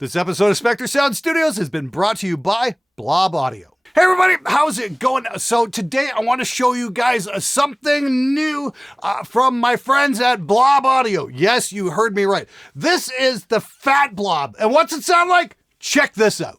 This episode of Spectre Sound Studios has been brought to you by Blob Audio. Hey everybody, how's it going? So today I want to show you guys something new from my friends at Blob Audio. Yes, you heard me right. This is the FAT BLOB. And what's it sound like? Check this out.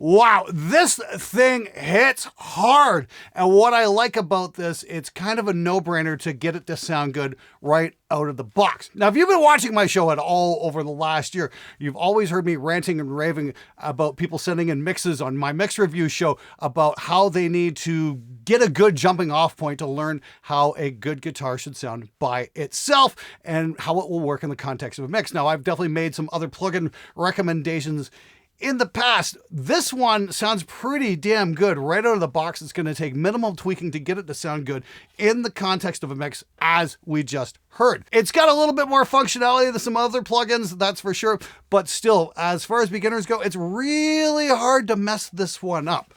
Wow, this thing hits hard. And what I like about this, it's kind of a no-brainer to get it to sound good right out of the box. Now, if you've been watching my show at all over the last year, you've always heard me ranting and raving about people sending in mixes on my mix review show about how they need to get a good jumping off point to learn how a good guitar should sound by itself and how it will work in the context of a mix. Now, I've definitely made some other plugin recommendations in the past. This one sounds pretty damn good right out of the box. It's going to take minimal tweaking to get it to sound good in the context of a mix, as we just heard. It's got a little bit more functionality than some other plugins, that's for sure, but still, as far as beginners go, it's really hard to mess this one up.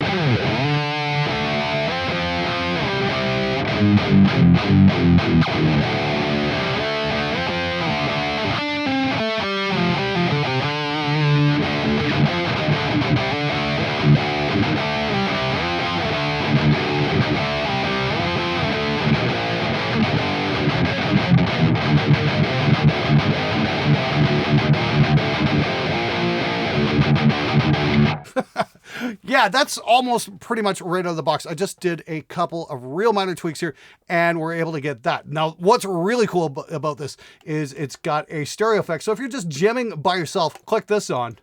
Yeah, that's almost pretty much right out of the box. I just did a couple of real minor tweaks here and we're able to get that. Now, what's really cool about this is it's got a stereo effect. So if you're just jamming by yourself, click this on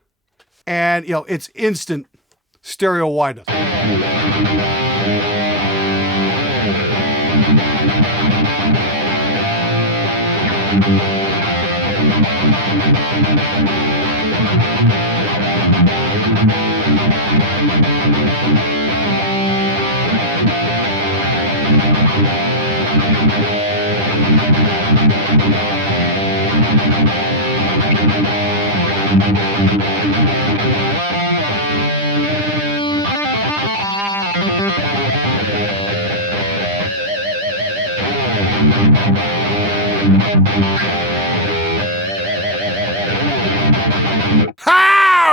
and, you know, it's instant stereo wideness.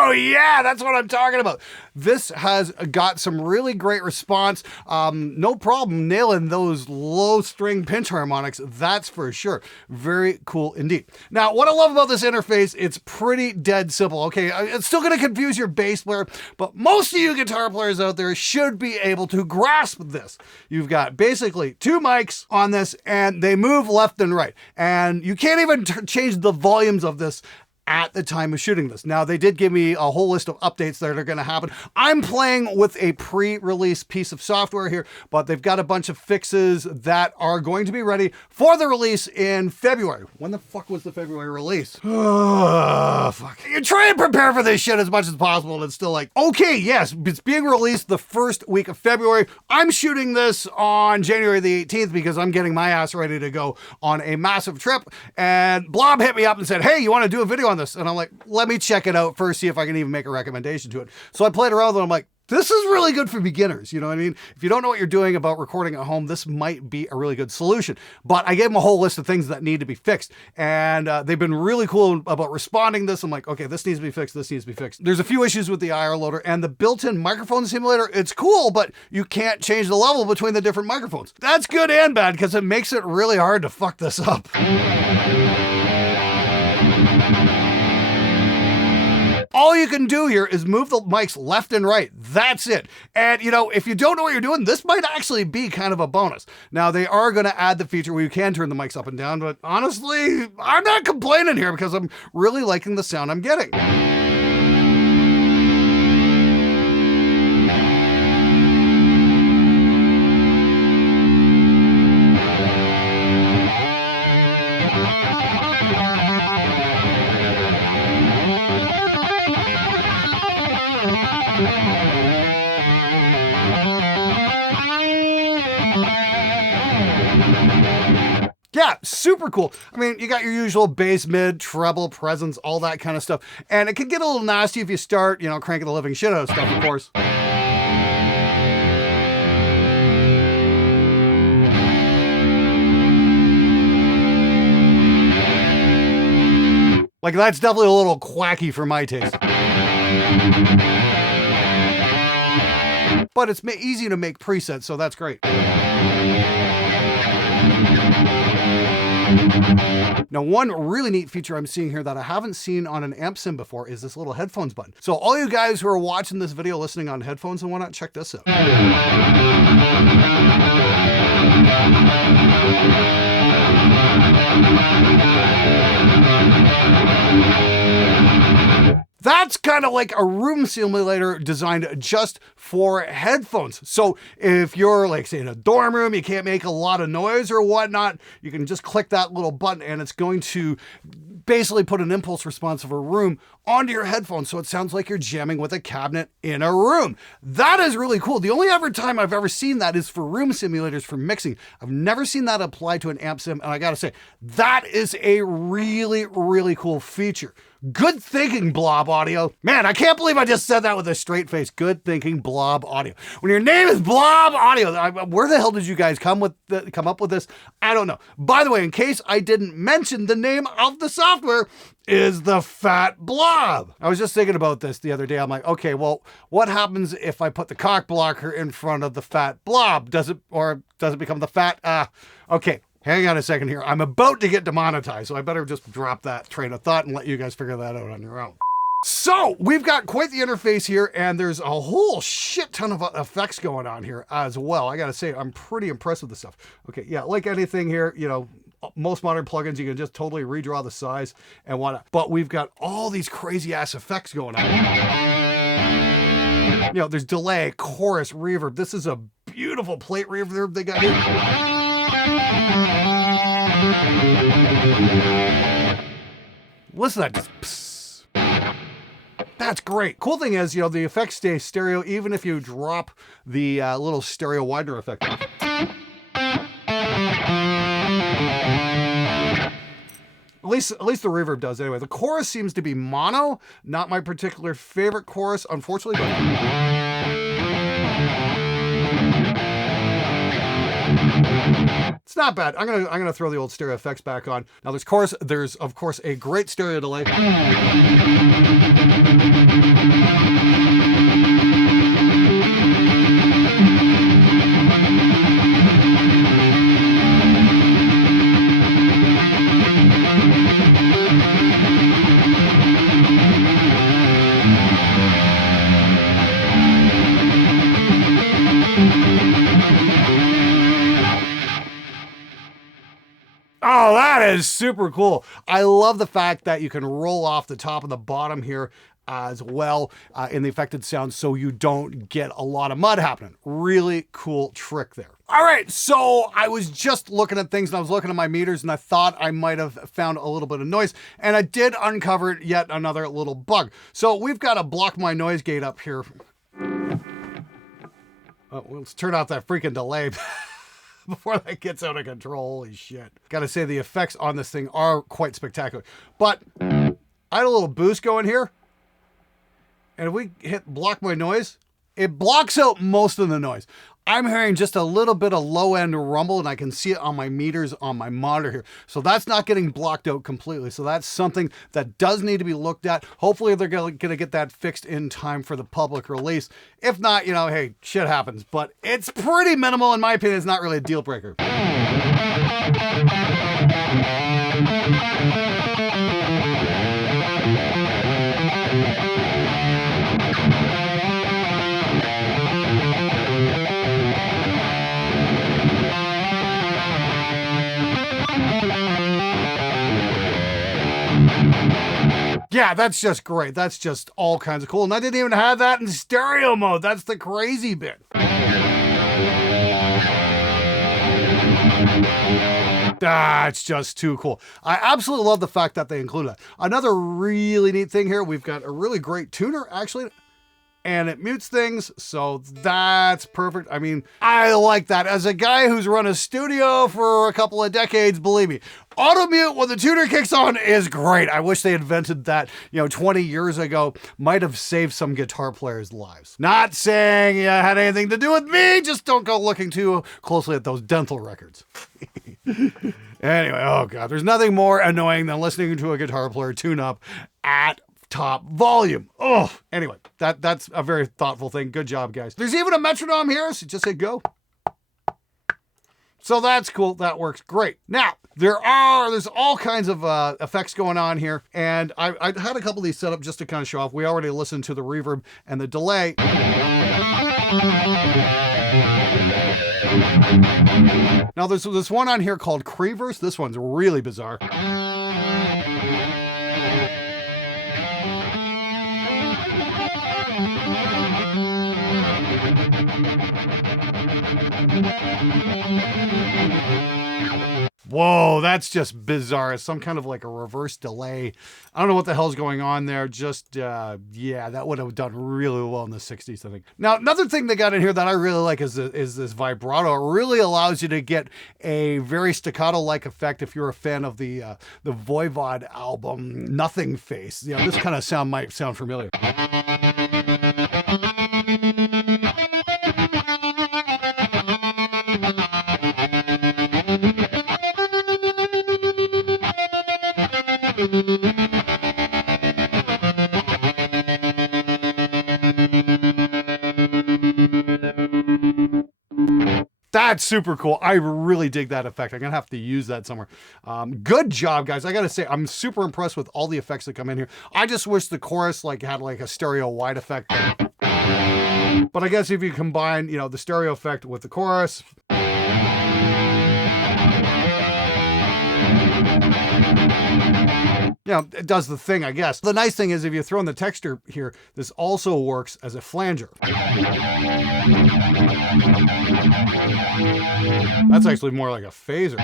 Oh yeah, that's what I'm talking about. This has got some really great response. No problem nailing those low string pinch harmonics, that's for sure. Very cool indeed. Now, what I love about this interface, it's pretty dead simple. Okay, it's still gonna confuse your bass player, but most of you guitar players out there should be able to grasp this. You've got basically two mics on this and they move left and right. And you can't even change the volumes of this at the time of shooting this. Now, they did give me a whole list of updates that are going to happen. I'm playing with a pre-release piece of software here, but they've got a bunch of fixes that are going to be ready for the release in February. When the fuck was the February release? Oh, fuck. You try and prepare for this shit as much as possible, and it's still like, okay, yes, it's being released the first week of February. I'm shooting this on January the 18th because I'm getting my ass ready to go on a massive trip, and Blob hit me up and said, hey, you want to do a video on this? And I'm like, let me check it out first, see if I can even make a recommendation to it. So I played around with it. I'm like, this is really good for beginners. You know what I mean? If you don't know what you're doing about recording at home, this might be a really good solution. But I gave them a whole list of things that need to be fixed. And they've been really cool about responding to this. I'm like, okay, this needs to be fixed. This needs to be fixed. There's a few issues with the IR loader and the built-in microphone simulator. It's cool, but you can't change the level between the different microphones. That's good and bad because it makes it really hard to fuck this up. All you can do here is move the mics left and right. That's it. And you know, if you don't know what you're doing, this might actually be kind of a bonus. Now, they are going to add the feature where you can turn the mics up and down, but honestly, I'm not complaining here because I'm really liking the sound I'm getting. Yeah, super cool. I mean, you got your usual bass, mid, treble, presence, all that kind of stuff. And it can get a little nasty if you start, you know, cranking the living shit out of stuff, of course. Like, that's definitely a little quacky for my taste. But it's easy to make presets, so that's great. Now, one really neat feature I'm seeing here that I haven't seen on an amp sim before is this little headphones button. So all you guys who are watching this video listening on headphones and whatnot, check this out. That's kind of like a room simulator designed just for headphones. So if you're like, say, in a dorm room, you can't make a lot of noise or whatnot, you can just click that little button and it's going to basically put an impulse response of a room onto your headphones, so it sounds like you're jamming with a cabinet in a room. That is really cool. The only ever time I've ever seen that is for room simulators for mixing. I've never seen that apply to an amp sim, and I gotta say, that is a really, really cool feature. Good thinking, Blob Audio. Man, I can't believe I just said that with a straight face. Good thinking, Blob Audio. When your name is Blob Audio, where the hell did you guys come up with this? I don't know. By the way, in case I didn't mention, the name of the software is the FAT BLOB. I was just thinking about this the other day. I'm like, okay, well, what happens if I put the cock blocker in front of the FAT BLOB? Does it become the fat? Okay. Hang on a second here. I'm about to get demonetized, so I better just drop that train of thought and let you guys figure that out on your own. So we've got quite the interface here, and there's a whole shit ton of effects going on here as well. I gotta say, I'm pretty impressed with this stuff. Okay, yeah, like anything here, you know, most modern plugins, you can just totally redraw the size and whatnot. But we've got all these crazy ass effects going on. You know, there's delay, chorus, reverb. This is a beautiful plate reverb they got here. Listen to that, just psst. That's great. Cool thing is, you know, the effects stay stereo even if you drop the little stereo widener effect off. At least the reverb does anyway. The chorus seems to be mono, not my particular favorite chorus, unfortunately. It's not bad. I'm gonna throw the old stereo effects back on. Now there's of course a great stereo delay. Oh, that is super cool. I love the fact that you can roll off the top and the bottom here as well in the affected sound so you don't get a lot of mud happening. Really cool trick there. All right, so I was just looking at things and I was looking at my meters and I thought I might have found a little bit of noise, and I did uncover yet another little bug. So we've got a block my noise gate up here. Oh, let's turn off that freaking delay before that gets out of control. Holy shit. Gotta say, the effects on this thing are quite spectacular. But I had a little boost going here, and if we hit block my noise, it blocks out most of the noise. I'm hearing just a little bit of low end rumble, and I can see it on my meters on my monitor here. So that's not getting blocked out completely. So that's something that does need to be looked at. Hopefully they're gonna get that fixed in time for the public release. If not, you know, hey, shit happens, but it's pretty minimal in my opinion. It's not really a deal breaker. Yeah, that's just great. That's just all kinds of cool. And I didn't even have that in stereo mode. That's the crazy bit. That's just too cool. I absolutely love the fact that they include that. Another really neat thing here, we've got a really great tuner, actually, and it mutes things, so that's perfect. I mean, I like that. As a guy who's run a studio for a couple of decades, believe me, auto mute when the tuner kicks on is great. I wish they invented that, 20 years ago. Might have saved some guitar players' lives. Not saying it had anything to do with me, just don't go looking too closely at those dental records. Anyway, oh God, there's nothing more annoying than listening to a guitar player tune up at top volume. Oh, anyway, that's a very thoughtful thing. Good job, guys. There's even a metronome here, so just say go. So that's cool. That works great. Now, there's all kinds of effects going on here, and I had a couple of these set up just to kind of show off. We already listened to the reverb and the delay. Now, there's this one on here called Creevers. This one's really bizarre. Whoa, that's just bizarre. It's some kind of like a reverse delay. I don't know what the hell's going on there. Just, yeah, that would have done really well in the 60s, I think. Now, another thing they got in here that I really like is this vibrato. It really allows you to get a very staccato-like effect if you're a fan of the Voivod album, Nothing Face. You know, this kind of sound might sound familiar. That's super cool. I really dig that effect. I'm gonna have to use that somewhere. Good job, guys. I gotta say, I'm super impressed with all the effects that come in here. I just wish the chorus had like a stereo wide effect. But I guess if you combine, the stereo effect with the chorus, it does the thing, I guess. The nice thing is if you throw in the texture here, this also works as a flanger. That's actually more like a phaser.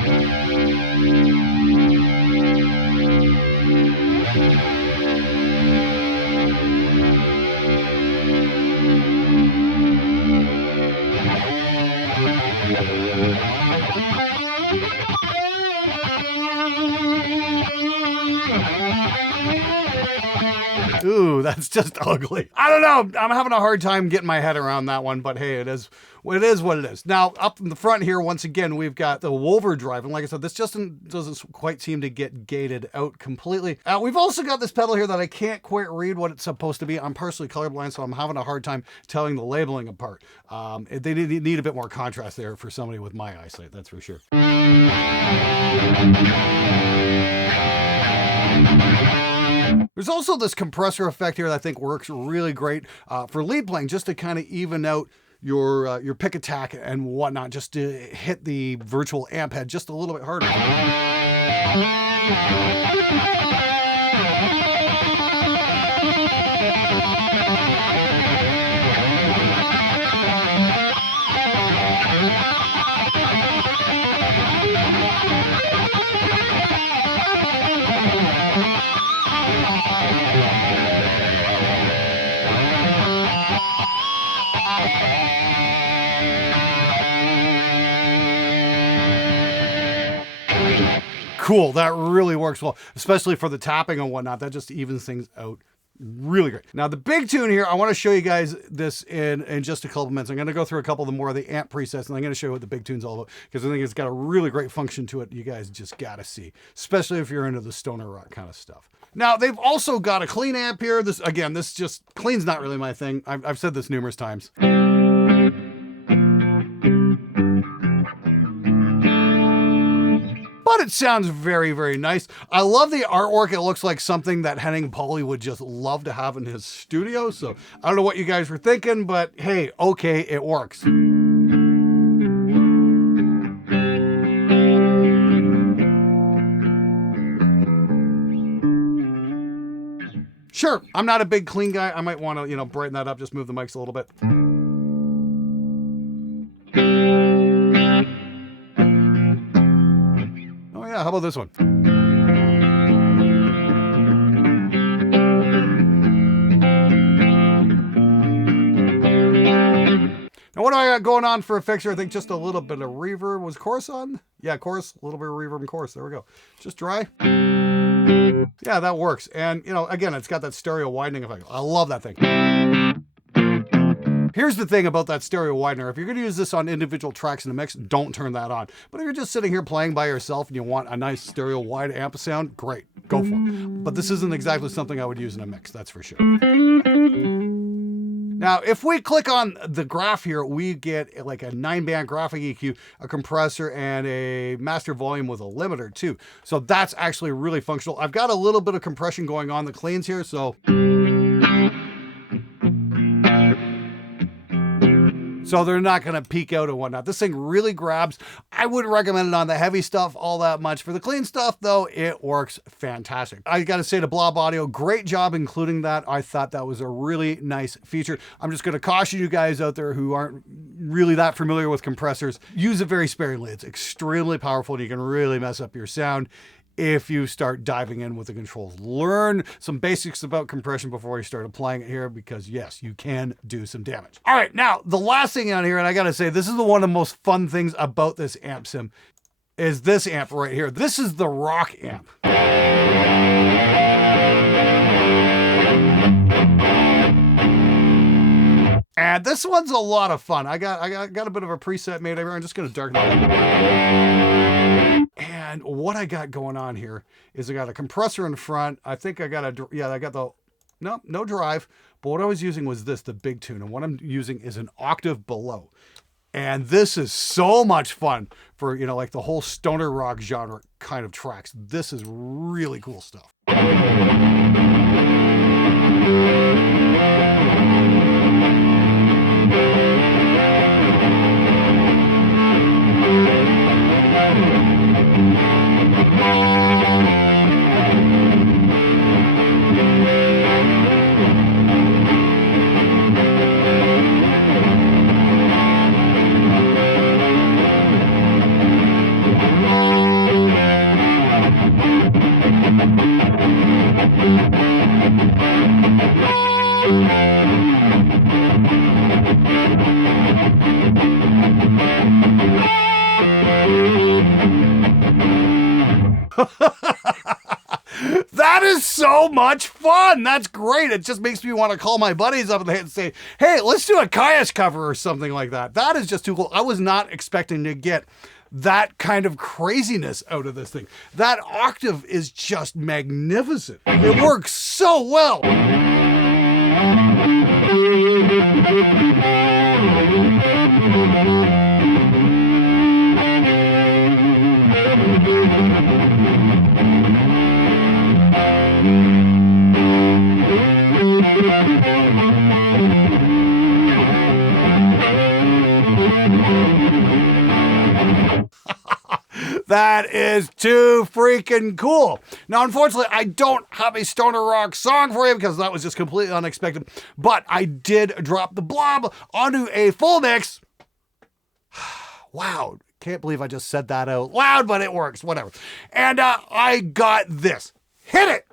Ooh, that's just ugly. I don't know. I'm having a hard time getting my head around that one, but hey, it is what it is. Now, up in the front here, once again, we've got the Wolver drive. And like I said, this just doesn't quite seem to get gated out completely. We've also got this pedal here that I can't quite read what it's supposed to be. I'm partially colorblind, so I'm having a hard time telling the labeling apart. They need a bit more contrast there for somebody with my eyesight, that's for sure. There's also this compressor effect here that I think works really great for lead playing, just to kind of even out your pick attack and whatnot, just to hit the virtual amp head just a little bit harder. Cool, that really works well, especially for the tapping and whatnot. That just evens things out really great. Now the big tune here, I want to show you guys this in just a couple minutes. I'm going to go through a couple of the more of the amp presets, and I'm going to show you what the big tune's all about, because I think it's got a really great function to it. You guys just got to see, especially if you're into the stoner rock kind of stuff. Now they've also got a clean amp here. This just clean's not really my thing. I've said this numerous times. But it sounds very, very nice. I love the artwork. It looks like something that Henning Pauly would just love to have in his studio. So I don't know what you guys were thinking, but hey, okay, it works. Sure, I'm not a big clean guy. I might want to, brighten that up, just move the mics a little bit. How about this one? Now, what do I got going on for a fixture? I think just a little bit of reverb. Was chorus on? Yeah, chorus, a little bit of reverb and chorus. There we go. Just dry. Yeah, that works. And, again, it's got that stereo widening effect. I love that thing. Here's the thing about that stereo widener. If you're going to use this on individual tracks in a mix, don't turn that on. But if you're just sitting here playing by yourself and you want a nice stereo wide amp sound, great, go for it. But this isn't exactly something I would use in a mix, that's for sure. Now, if we click on the graph here, we get like a 9-band graphic EQ, a compressor, and a master volume with a limiter too. So that's actually really functional. I've got a little bit of compression going on the cleans here, so they're not going to peak out and whatnot. This thing really grabs. I wouldn't recommend it on the heavy stuff all that much. For the clean stuff, though, it works fantastic. I got to say to Blob Audio, great job including that. I thought that was a really nice feature. I'm just going to caution you guys out there who aren't really that familiar with compressors. Use it very sparingly. It's extremely powerful and you can really mess up your sound if you start diving in with the controls. Learn some basics about compression before you start applying it here, because yes, you can do some damage. All right, now the last thing on here, and I gotta say, this is one of the most fun things about this amp sim, is this amp right here. This is the Rock amp. And this one's a lot of fun. I got a bit of a preset made over here. I'm just gonna darken it up. And what I got going on here is I got a compressor in front. I think I got no drive, but what I was using was the big tune. And what I'm using is an octave below. And this is so much fun for, like the whole stoner rock genre kind of tracks. This is really cool stuff. That is so much fun. That's great. It just makes me want to call my buddies up and say, hey, let's do a Kayash cover or something like that. That is just too cool. I was not expecting to get that kind of craziness out of this thing. That octave is just magnificent. It works so well. That is too freaking cool. Now, unfortunately, I don't have a stoner rock song for you because that was just completely unexpected. But I did drop the Blob onto a full mix. Wow. Can't believe I just said that out loud, but it works. Whatever. And I got this. Hit it.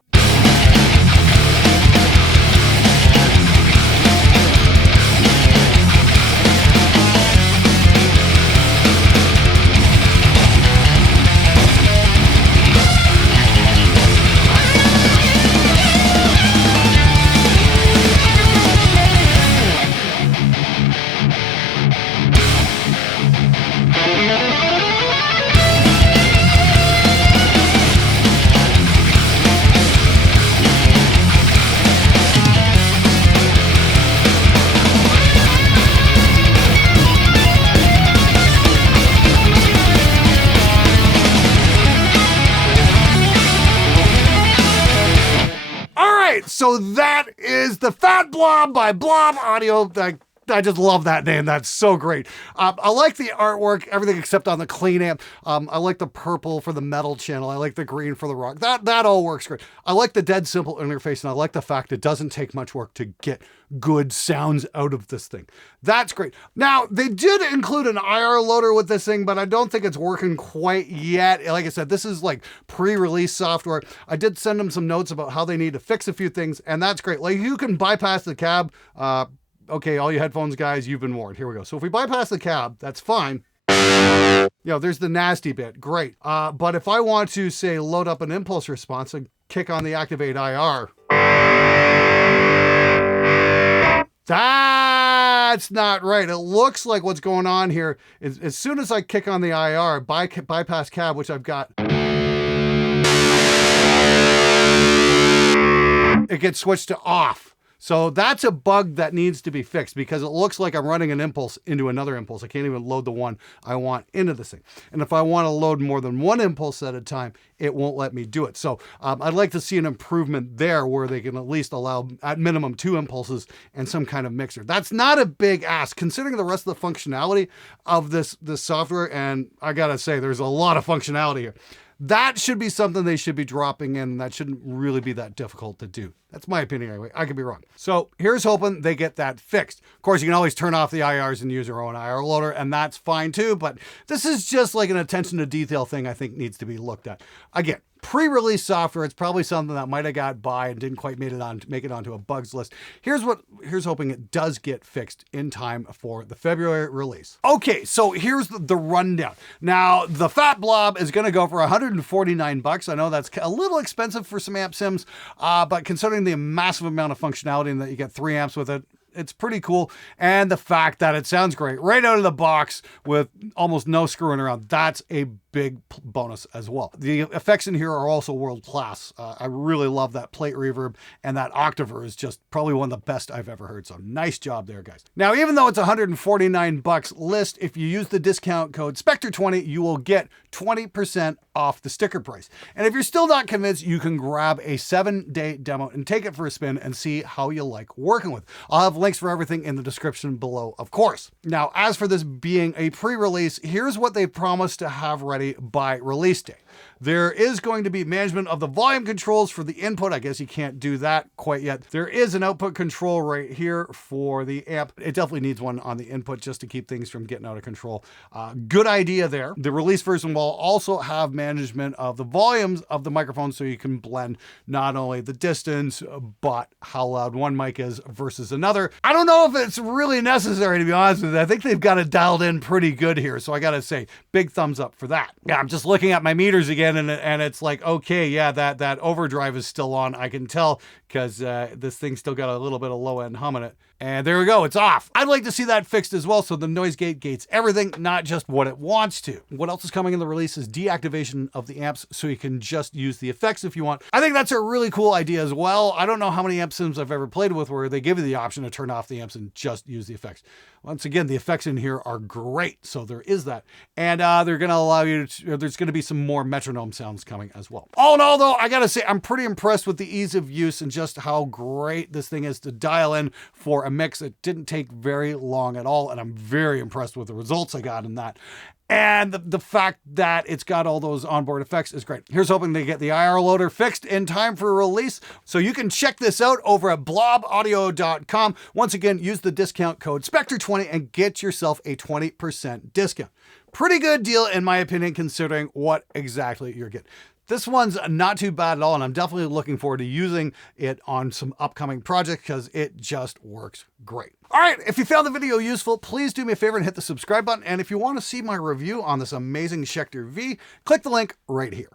So that is the Fat Blob by Blob Audio. I just love that name. That's so great. I like the artwork, everything except on the clean amp. I like the purple for the metal channel. I like the green for the rock. That all works great. I like the dead simple interface, and I like the fact it doesn't take much work to get good sounds out of this thing. That's great. Now, they did include an IR loader with this thing, but I don't think it's working quite yet. Like I said, this is like pre-release software. I did send them some notes about how they need to fix a few things, and that's great. Like, you can bypass the cab. Okay, all you headphones guys, you've been warned. Here we go. So if we bypass the cab, that's fine. There's the nasty bit. Great. But if I want to, say, load up an impulse response and kick on the Activate IR, that that's not right. It looks like what's going on here is as soon as I kick on the IR, bypass cab, which I've got, it gets switched to off. So that's a bug that needs to be fixed because it looks like I'm running an impulse into another impulse. I can't even load the one I want into this thing. And if I want to load more than one impulse at a time, it won't let me do it. So I'd like to see an improvement there where they can at least allow at minimum 2 impulses and some kind of mixer. That's not a big ask considering the rest of the functionality of this software. And I gotta say, there's a lot of functionality here. That should be something they should be dropping in, and that shouldn't really be that difficult to do. That's my opinion anyway. I could be wrong. So here's hoping they get that fixed. Of course, you can always turn off the IRs and use your own IR loader, and that's fine too, but this is just like an attention to detail thing I think needs to be looked at. Again, pre-release software, it's probably something that might have got by and didn't quite make it onto a bugs list. Here's hoping it does get fixed in time for the February release. Okay, so here's the rundown. Now, the FAT BLOB is going to go for $149. I know that's a little expensive for some amp sims, but considering the massive amount of functionality and that you get 3 amps with it, it's pretty cool. And the fact that it sounds great right out of the box with almost no screwing around, that's a big bonus as well. The effects in here are also world class. I really love that plate reverb, and that octaver is just probably one of the best I've ever heard. So nice job there, guys. Now, even though it's $149 list, if you use the discount code Spectre20, you will get 20% off the sticker price. And if you're still not convinced, you can grab a 7-day demo and take it for a spin and see how you like working with. I'll have links for everything in the description below, of course. Now, as for this being a pre-release, here's what they promised to have ready by release day. There is going to be management of the volume controls for the input. I guess you can't do that quite yet. There is an output control right here for the amp. It definitely needs one on the input just to keep things from getting out of control. Good idea there. The release version will also have management of the volumes of the microphone so you can blend not only the distance, but how loud one mic is versus another. I don't know if it's really necessary, to be honest with you. I think they've got it dialed in pretty good here. So I got to say, big thumbs up for that. Yeah, I'm just looking at my meters again, and it's like, okay, yeah, that overdrive is still on. I can tell because this thing's still got a little bit of low end hum in it. And there we go, it's off. I'd like to see that fixed as well, so the noise gate gates everything, not just what it wants to. What else is coming in the release is deactivation of the amps, so you can just use the effects if you want. I think that's a really cool idea as well. I don't know how many amp sims I've ever played with where they give you the option to turn off the amps and just use the effects. Once again, the effects in here are great, so there is that. And they're gonna allow you to, there's gonna be some more metronome sounds coming as well. All in all though, I gotta say, I'm pretty impressed with the ease of use and just how great this thing is to dial in for a mix. It didn't take very long at all, and I'm very impressed with the results I got in that. And the fact that it's got all those onboard effects is great. Here's hoping they get the IR loader fixed in time for release. So you can check this out over at blobaudio.com. Once again, use the discount code Spectre20 and get yourself a 20% discount. Pretty good deal, in my opinion, considering what exactly you're getting. This one's not too bad at all, and I'm definitely looking forward to using it on some upcoming projects because it just works great. All right, if you found the video useful, please do me a favor and hit the subscribe button. And if you want to see my review on this amazing Spectre V, click the link right here.